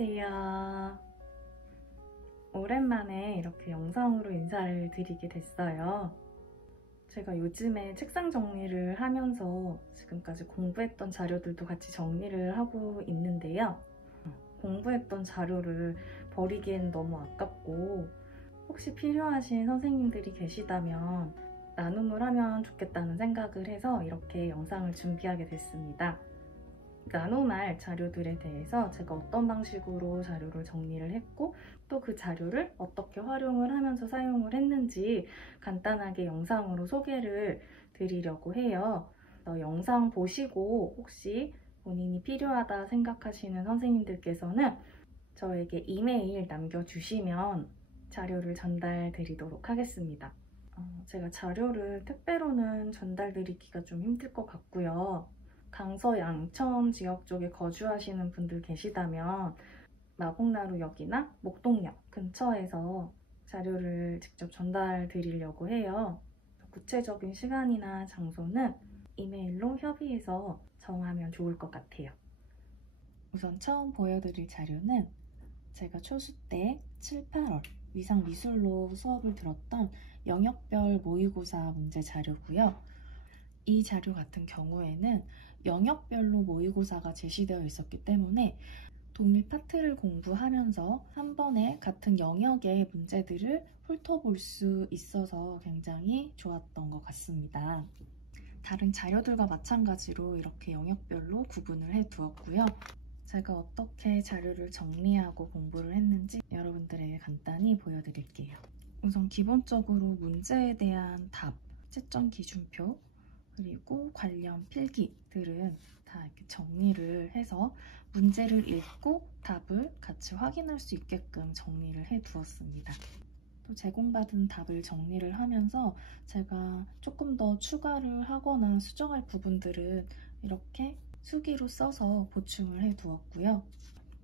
안녕하세요. 오랜만에 이렇게 영상으로 인사를 드리게 됐어요. 제가 요즘에 책상 정리를 하면서 지금까지 공부했던 자료들도 같이 정리를 하고 있는데요. 공부했던 자료를 버리기엔 너무 아깝고 혹시 필요하신 선생님들이 계시다면 나눔을 하면 좋겠다는 생각을 해서 이렇게 영상을 준비하게 됐습니다. 나눔할 자료들에 대해서 제가 어떤 방식으로 자료를 정리를 했고 또 그 자료를 어떻게 활용을 하면서 사용을 했는지 간단하게 영상으로 소개를 드리려고 해요. 영상 보시고 혹시 본인이 필요하다 생각하시는 선생님들께서는 저에게 이메일 남겨주시면 자료를 전달 드리도록 하겠습니다. 제가 자료를 택배로는 전달 드리기가 좀 힘들 것 같고요. 강서 양천 지역 쪽에 거주하시는 분들 계시다면 마곡나루역이나 목동역 근처에서 자료를 직접 전달 드리려고 해요. 구체적인 시간이나 장소는 이메일로 협의해서 정하면 좋을 것 같아요. 우선 처음 보여드릴 자료는 제가 초수 때 7, 8월 위상미술로 수업을 들었던 영역별 모의고사 문제 자료고요. 이 자료 같은 경우에는 영역별로 모의고사가 제시되어 있었기 때문에 독립 파트를 공부하면서 한 번에 같은 영역의 문제들을 훑어볼 수 있어서 굉장히 좋았던 것 같습니다. 다른 자료들과 마찬가지로 이렇게 영역별로 구분을 해두었고요. 제가 어떻게 자료를 정리하고 공부를 했는지 여러분들에게 간단히 보여드릴게요. 우선 기본적으로 문제에 대한 답, 채점 기준표, 그리고 관련 필기들은 다 이렇게 정리를 해서 문제를 읽고 답을 같이 확인할 수 있게끔 정리를 해 두었습니다. 또 제공받은 답을 정리를 하면서 제가 조금 더 추가를 하거나 수정할 부분들은 이렇게 수기로 써서 보충을 해 두었고요.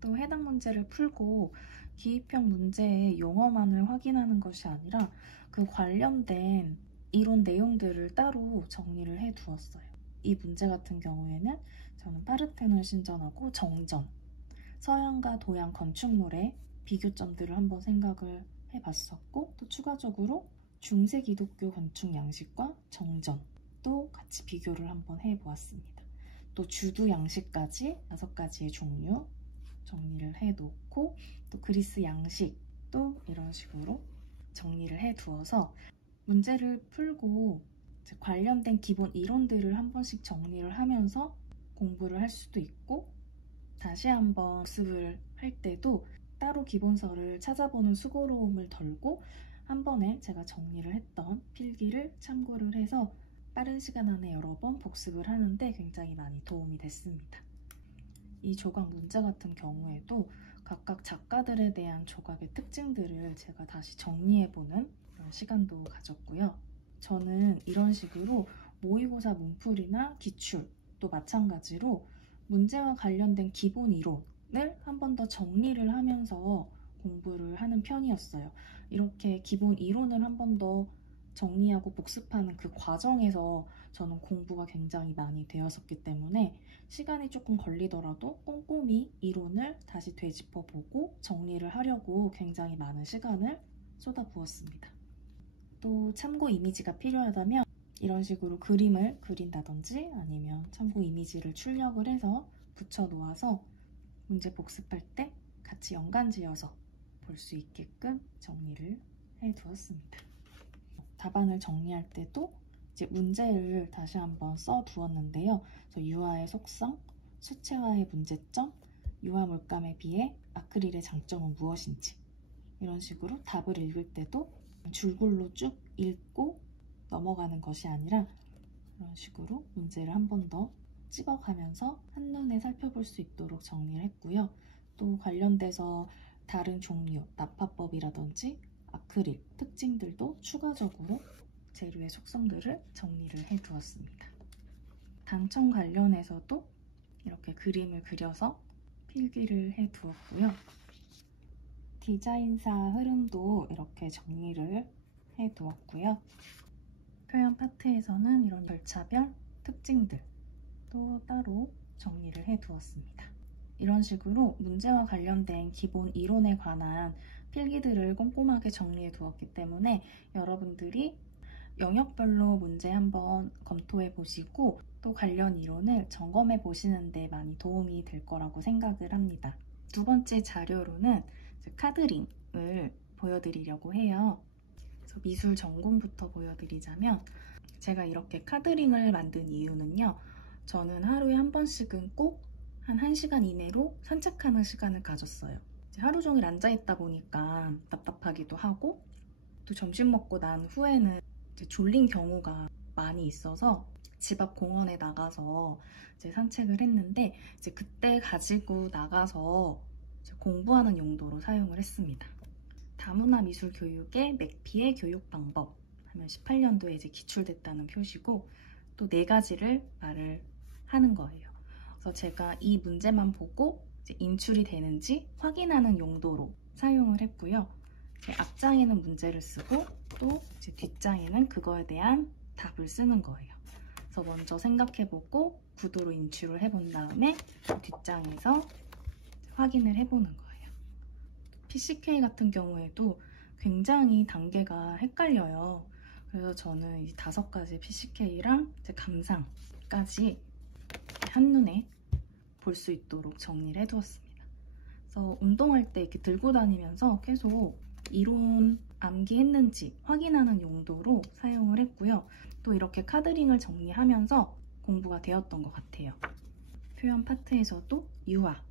또 해당 문제를 풀고 기입형 문제의 용어만을 확인하는 것이 아니라 그 관련된 이론 내용들을 따로 정리를 해 두었어요. 이 문제 같은 경우에는 저는 파르테논 신전하고 정전, 서양과 동양 건축물의 비교점들을 한번 생각을 해봤었고 또 추가적으로 중세 기독교 건축 양식과 정전도 같이 비교를 한번 해보았습니다. 또 주두 양식까지 5가지의 종류 정리를 해놓고 또 그리스 양식도 이런 식으로 정리를 해두어서 문제를 풀고 관련된 기본 이론들을 한 번씩 정리를 하면서 공부를 할 수도 있고 다시 한번 복습을 할 때도 따로 기본서를 찾아보는 수고로움을 덜고 한 번에 제가 정리를 했던 필기를 참고를 해서 빠른 시간 안에 여러 번 복습을 하는데 굉장히 많이 도움이 됐습니다. 이 조각 문제 같은 경우에도 각각 작가들에 대한 조각의 특징들을 제가 다시 정리해보는 그런 시간도 가졌고요. 저는 이런 식으로 모의고사 문풀이나 기출도 마찬가지로 문제와 관련된 기본 이론을 한 번 더 정리를 하면서 공부를 하는 편이었어요. 이렇게 기본 이론을 한 번 더 정리하고 복습하는 그 과정에서 저는 공부가 굉장히 많이 되었었기 때문에 시간이 조금 걸리더라도 꼼꼼히 이론을 다시 되짚어보고 정리를 하려고 굉장히 많은 시간을 쏟아부었습니다. 또 참고 이미지가 필요하다면 이런 식으로 그림을 그린다든지 아니면 참고 이미지를 출력을 해서 붙여놓아서 문제 복습할 때 같이 연관지어서 볼 수 있게끔 정리를 해두었습니다. 답안을 정리할 때도 이제 문제를 다시 한번 써두었는데요. 유화의 속성, 수채화의 문제점, 유화 물감에 비해 아크릴의 장점은 무엇인지 이런 식으로 답을 읽을 때도 줄글로 쭉 읽고 넘어가는 것이 아니라 이런 식으로 문제를 한 번 더 찍어가면서 한눈에 살펴볼 수 있도록 정리를 했고요. 또 관련돼서 다른 종류, nap화법이라든지 아크릴 특징들도 추가적으로 재료의 속성들을 정리를 해두었습니다. 당첨 관련해서도 이렇게 그림을 그려서 필기를 해두었고요. 디자인사 흐름도 이렇게 정리를 해두었고요. 표현 파트에서는 이런 절차별 특징들도 따로 정리를 해두었습니다. 이런 식으로 문제와 관련된 기본 이론에 관한 필기들을 꼼꼼하게 정리해 두었기 때문에 여러분들이 영역별로 문제 한번 검토해 보시고 또 관련 이론을 점검해 보시는 데 많이 도움이 될 거라고 생각을 합니다. 두 번째 자료로는 카드링을 보여드리려고 해요. 그래서 미술 전공부터 보여드리자면 제가 이렇게 카드링을 만든 이유는요. 저는 하루에 한 번씩은 꼭 한 1시간 이내로 산책하는 시간을 가졌어요. 하루 종일 앉아있다 보니까 답답하기도 하고 또 점심 먹고 난 후에는 졸린 경우가 많이 있어서 집 앞 공원에 나가서 산책을 했는데 그때 가지고 나가서 공부하는 용도로 사용을 했습니다. 다문화 미술 교육의 맥피의 교육 방법 하면 18년도에 기출됐다는 표시고 또 4가지를 말을 하는 거예요. 그래서 제가 이 문제만 보고 인출이 되는지 확인하는 용도로 사용을 했고요. 앞장에는 문제를 쓰고 또 뒷장에는 그거에 대한 답을 쓰는 거예요. 그래서 먼저 생각해보고 구도로 인출을 해본 다음에 뒷장에서 확인을 해보는 거예요. PCK 같은 경우에도 굉장히 단계가 헷갈려요. 그래서 저는 이 5가지 PCK랑 감상까지 한눈에 볼 수 있도록 정리를 해두었습니다. 그래서 운동할 때 이렇게 들고 다니면서 계속 이론 암기했는지 확인하는 용도로 사용을 했고요. 또 이렇게 카드링을 정리하면서 공부가 되었던 것 같아요. 표현 파트에서도 유아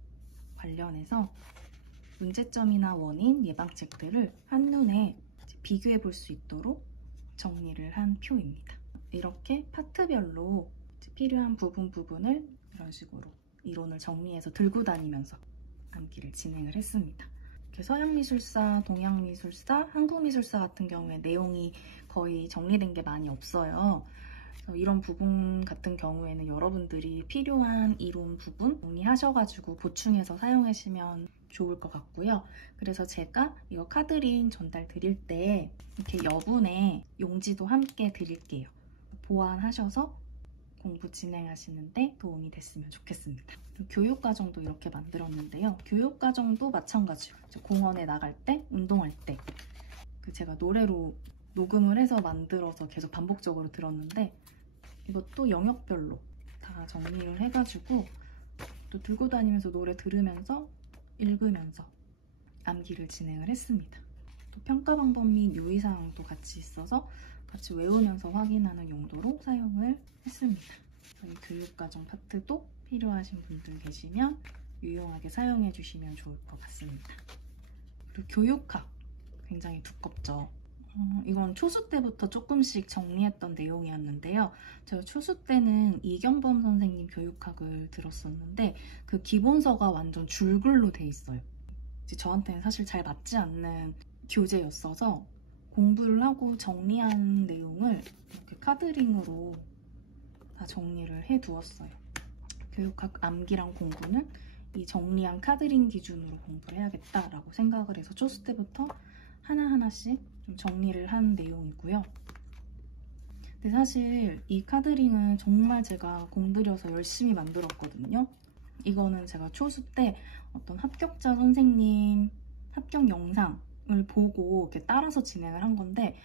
관련해서 문제점이나 원인, 예방책들을 한눈에 비교해 볼 수 있도록 정리를 한 표입니다. 이렇게 파트별로 필요한 부분을 이런 식으로 이론을 정리해서 들고 다니면서 암기를 진행을 했습니다. 서양미술사, 동양미술사, 한국미술사 같은 경우에 내용이 거의 정리된 게 많이 없어요. 이런 부분 같은 경우에는 여러분들이 필요한 이론 부분 정리하셔가지고 보충해서 사용하시면 좋을 것 같고요. 그래서 제가 이거 카드링 전달 드릴 때 이렇게 여분의 용지도 함께 드릴게요. 보완하셔서 공부 진행하시는데 도움이 됐으면 좋겠습니다. 교육과정도 이렇게 만들었는데요. 교육과정도 마찬가지로 공원에 나갈 때, 운동할 때 제가 노래로 녹음을 해서 만들어서 계속 반복적으로 들었는데 이것도 영역별로 다 정리를 해가지고 또 들고 다니면서 노래 들으면서 읽으면서 암기를 진행을 했습니다. 또 평가 방법 및 유의사항도 같이 있어서 같이 외우면서 확인하는 용도로 사용을 했습니다. 이 교육과정 파트도 필요하신 분들 계시면 유용하게 사용해 주시면 좋을 것 같습니다. 그리고 교육학 굉장히 두껍죠. 이건 초수 때부터 조금씩 정리했던 내용이었는데요. 제가 초수 때는 이경범 선생님 교육학을 들었었는데 그 기본서가 완전 줄글로 돼 있어요. 저한테는 사실 잘 맞지 않는 교재였어서 공부를 하고 정리한 내용을 이렇게 카드링으로 다 정리를 해두었어요. 교육학 암기랑 공부는 이 정리한 카드링 기준으로 공부를 해야겠다라고 생각을 해서 초수 때부터 하나하나씩 좀 정리를 한 내용이고요. 근데 사실 이 카드링은 정말 제가 공들여서 열심히 만들었거든요. 이거는 제가 초수 때 어떤 합격자 선생님 합격 영상을 보고 이렇게 따라서 진행을 한 건데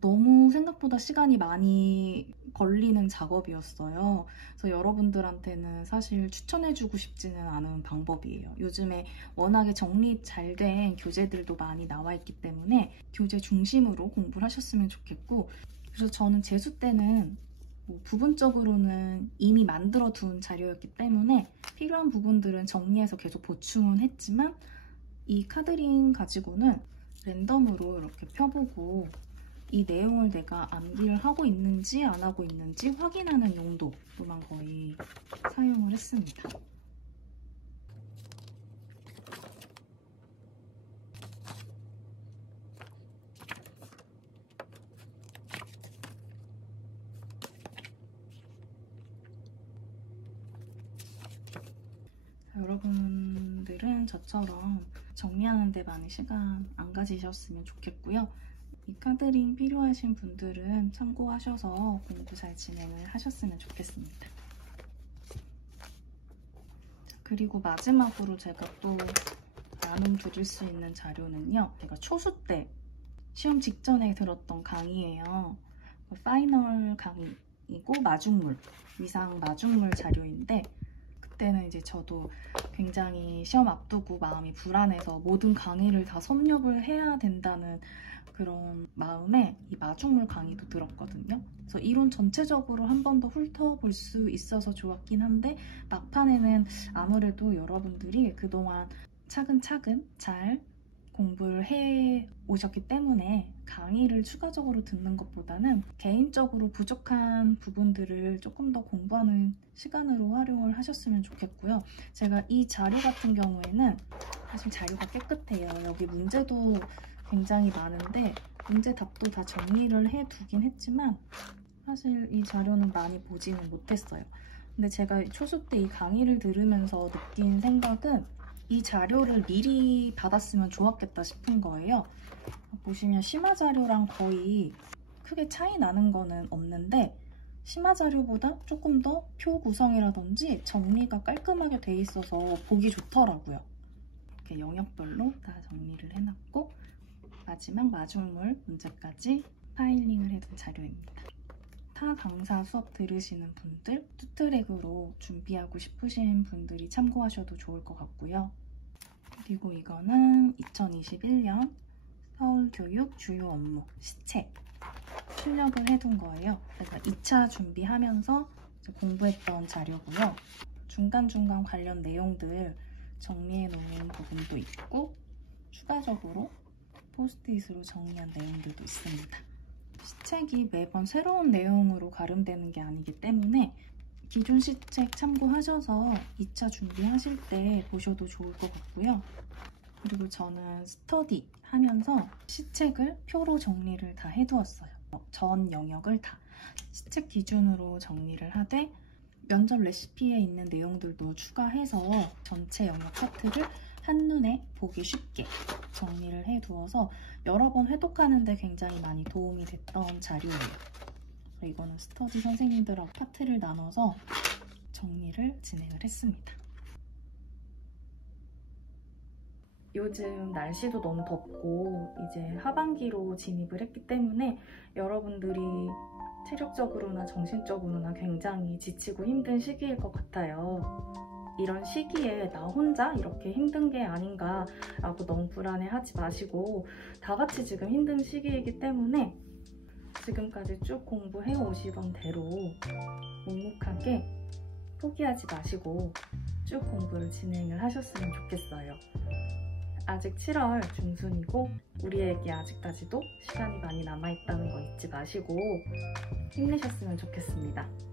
너무 생각보다 시간이 많이 걸리는 작업이었어요. 그래서 여러분들한테는 사실 추천해주고 싶지는 않은 방법이에요. 요즘에 워낙에 정리 잘 된 교재들도 많이 나와 있기 때문에 교재 중심으로 공부를 하셨으면 좋겠고 그래서 저는 재수 때는 부분적으로는 이미 만들어 둔 자료였기 때문에 필요한 부분들은 정리해서 계속 보충은 했지만 이 카드링 가지고는 랜덤으로 이렇게 펴보고 이 내용을 내가 암기를 하고 있는지 안 하고 있는지 확인하는 용도로만 거의 사용을 했습니다. 여러분들은 저처럼 정리하는 데 많이 시간 안 가지셨으면 좋겠고요. 이 카드링 필요하신 분들은 참고하셔서 공부 잘 진행을 하셨으면 좋겠습니다. 그리고 마지막으로 제가 또 나눔 드릴 수 있는 자료는요. 제가 초수 때 시험 직전에 들었던 강의예요. 파이널 강의이고 마중물, 위상 마중물 자료인데 그때는 이제 저도 굉장히 시험 앞두고 마음이 불안해서 모든 강의를 다 섭렵을 해야 된다는 그런 마음에 이 마중물 강의도 들었거든요. 그래서 이론 전체적으로 한 번 더 훑어볼 수 있어서 좋았긴 한데 막판에는 아무래도 여러분들이 그동안 차근차근 잘 공부를 해 오셨기 때문에 강의를 추가적으로 듣는 것보다는 개인적으로 부족한 부분들을 조금 더 공부하는 시간으로 활용을 하셨으면 좋겠고요. 제가 이 자료 같은 경우에는 사실 자료가 깨끗해요. 여기 문제도 굉장히 많은데 문제 답도 다 정리를 해두긴 했지만 사실 이 자료는 많이 보지는 못했어요. 근데 제가 초수 때 이 강의를 들으면서 느낀 생각은 이 자료를 미리 받았으면 좋았겠다 싶은 거예요. 보시면 심화 자료랑 거의 크게 차이 나는 거는 없는데 심화 자료보다 조금 더 표 구성이라든지 정리가 깔끔하게 돼 있어서 보기 좋더라고요. 이렇게 영역별로 다 정리를 해놨고 마지막 마중물 문제까지 파일링을 해둔 자료입니다. 타 강사 수업 들으시는 분들, 투트랙으로 준비하고 싶으신 분들이 참고하셔도 좋을 것 같고요. 그리고 이거는 2021년 서울교육 주요 업무 시책 출력을 해둔 거예요. 제가 2차 준비하면서 공부했던 자료고요. 중간중간 관련 내용들 정리해 놓은 부분도 있고 추가적으로 포스트잇으로 정리한 내용들도 있습니다. 시책이 매번 새로운 내용으로 가름되는 게 아니기 때문에 기존 시책 참고하셔서 2차 준비하실 때 보셔도 좋을 것 같고요. 그리고 저는 스터디 하면서 시책을 표로 정리를 다 해두었어요. 전 영역을 다 시책 기준으로 정리를 하되 면접 레시피에 있는 내용들도 추가해서 전체 영역 파트를 한눈에 보기 쉽게 정리를 해두어서 여러 번 회독하는 데 굉장히 많이 도움이 됐던 자료예요. 이거는 스터디 선생님들하고 파트를 나눠서 정리를 진행을 했습니다. 요즘 날씨도 너무 덥고 이제 하반기로 진입을 했기 때문에 여러분들이 체력적으로나 정신적으로나 굉장히 지치고 힘든 시기일 것 같아요. 이런 시기에 나 혼자 이렇게 힘든 게 아닌가 라고 너무 불안해하지 마시고 다 같이 지금 힘든 시기이기 때문에 지금까지 쭉 공부해 오시던 대로 묵묵하게 포기하지 마시고 쭉 공부를 진행을 하셨으면 좋겠어요. 아직 7월 중순이고 우리에게 아직까지도 시간이 많이 남아있다는 거 잊지 마시고 힘내셨으면 좋겠습니다.